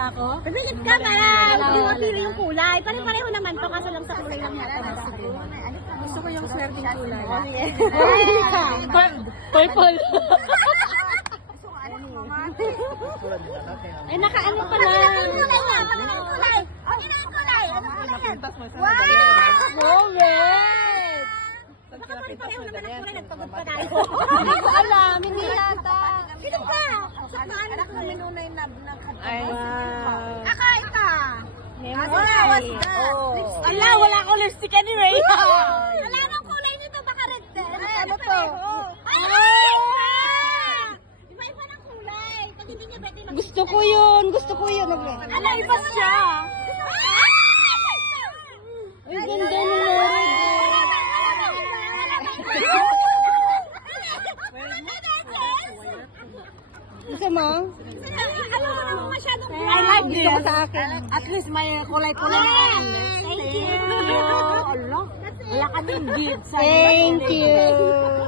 ba ako? Pabilip ka para hindi mapili yung kulay. Pare-pareho naman to, kaso lang sa kulay lang natin. Gusto ko yung swerteng kulay. Purple. Ay, naka-ano pala. Anong kulay nga? Anong kulay? Anong kulay? Wow! Moment! Baka pare-pareho naman ang kulay. Nagpagod pa tayo. Hindi ko alam. Hindi yata. Sino ka? Sa paano ko minunay na Ay, Kakain ka. Ala, wala akong lipstick anyway. Wala nang kulay nito. Baka red din. Ano to? Ay! Iba-iba ng kulay. Pag hindi niya pwede mag- Gusto ko yun. Gusto ko yun. Ano, iba siya? Ay, ganda nila. Gusto mo? Alam mo naman masyadong I like this. Gusto ko sa akin. At least may kulay-kulay na Thank you. Allah, wala kaming beads. Thank you.